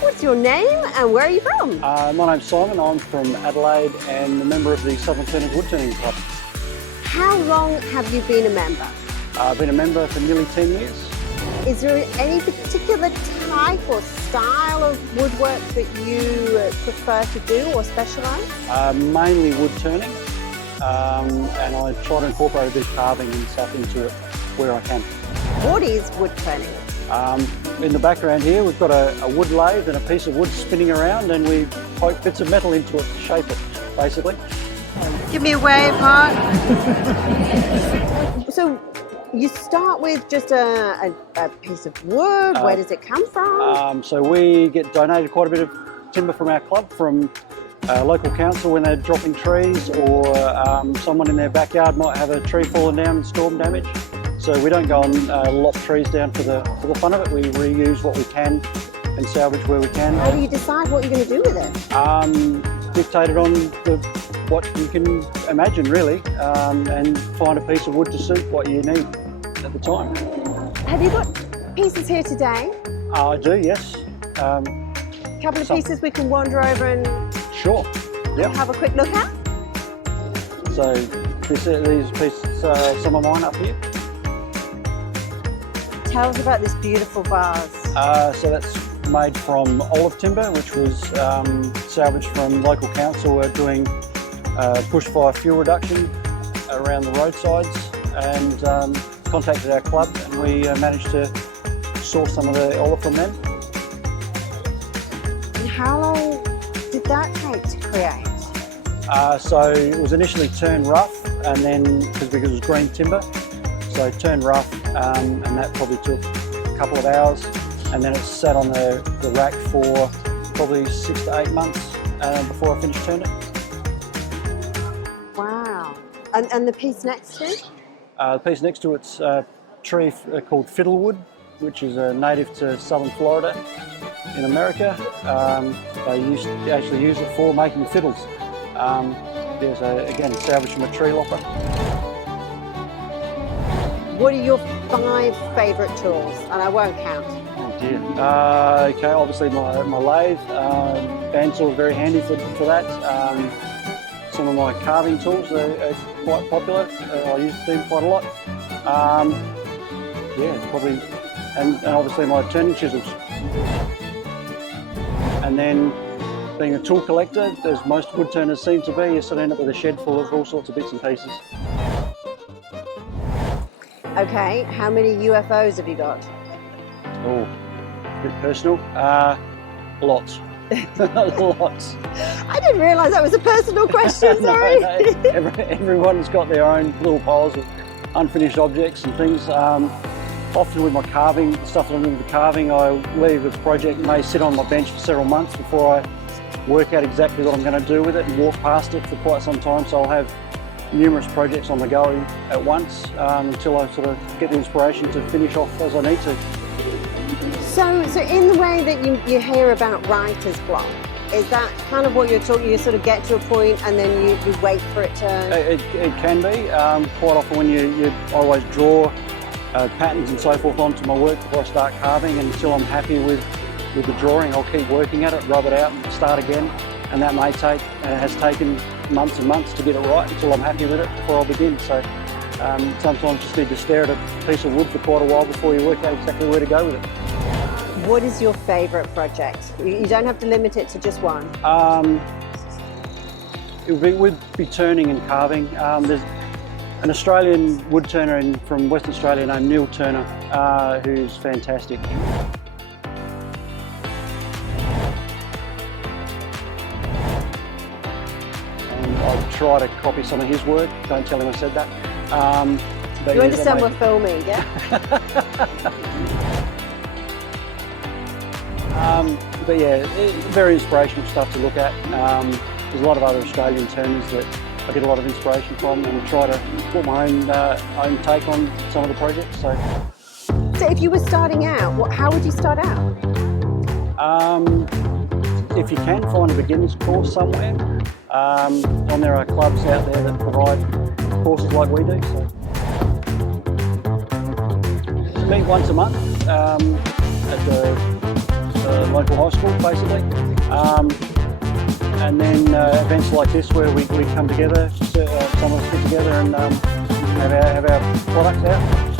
What's your name and where are you from? My name's Simon. I'm from Adelaide and a member of the Southern Turners Woodturning Club. How long have you been a member? I've been a member for nearly 10 years. Is there any particular type or style of woodwork that you prefer to do or specialise? Mainly wood turning, and I try to incorporate a bit of carving and stuff into it where I can. What is wood turning? In the background here we've got a wood lathe and a piece of wood spinning around, and we poke bits of metal into it to shape it, basically. Give me a wave, Mark. So you start with just a piece of wood. Where does it come from? So we get donated quite a bit of timber from our club, from local council when they're dropping trees, or someone in their backyard might have a tree fallen down and storm damage. So we don't go and lop trees down for the fun of it. We reuse what we can and salvage where we can. How do you decide what you're going to do with it? Dictated on what you can imagine, really, and find a piece of wood to suit what you need at the time. Have you got pieces here today? I do, yes. A couple of pieces we can wander over and Sure. Yep. have a quick look at? So these pieces are some of mine up here. Tell us about this beautiful vase. So that's made from olive timber, which was salvaged from local council. We're doing bushfire fuel reduction around the roadsides, and contacted our club, and we managed to source some of the olive from them. And how long did that take to create? So it was initially turned rough, and then because it was green timber, so turned rough, and that probably took a couple of hours, and then it sat on the rack for probably 6 to 8 months before I finished turning it. Wow. And the piece next to it? The piece next to it's a tree called fiddlewood, which is native to southern Florida in America. They actually use it for making fiddles. There's again, salvaged from a tree lopper. What are your 5 favourite tools? And I won't count. Oh dear. Okay, obviously my lathe. Bandsaw is very handy for that. Some of my carving tools are quite popular. I use them quite a lot. Yeah, probably, and obviously my turning chisels. And then, being a tool collector, as most wood turners seem to be, you sort of end up with a shed full of all sorts of bits and pieces. Okay, how many UFOs have you got? Oh, a bit personal. Lots. Lots. I didn't realise that was a personal question, sorry. Everyone's got their own little piles of unfinished objects and things. Often with my carving, stuff that I'm doing with the carving, I leave a project, may sit on my bench for several months before I work out exactly what I'm going to do with it and walk past it for quite some time. So I'll have numerous projects on the go at once until I sort of get the inspiration to finish off as I need to. So in the way that you hear about writer's block, is that kind of what you're talking, you sort of get to a point and then you wait for it to... It can be. Quite often when you always draw patterns and so forth onto my work before I start carving, and until I'm happy with the drawing, I'll keep working at it, rub it out and start again. And that may take, has taken months and months to get it right until I'm happy with it before I begin. So sometimes you just need to stare at a piece of wood for quite a while before you work out exactly where to go with it. What is your favourite project? You don't have to limit it to just one. It would be turning and carving. There's an Australian wood turner from Western Australia named Neil Turner, who's fantastic. I try to copy some of his work. Don't tell him I said that. But you understand we're filming, yeah? But yeah, very inspirational stuff to look at. There's a lot of other Australian turners that I get a lot of inspiration from, and try to put my own take on some of the projects. So if you were starting out, how would you start out? If you can, find a beginner's course somewhere. And there are clubs out there that provide courses like we do. So meet once a month at the local high school, basically. And then events like this where we come together, some of us get together and have our products out.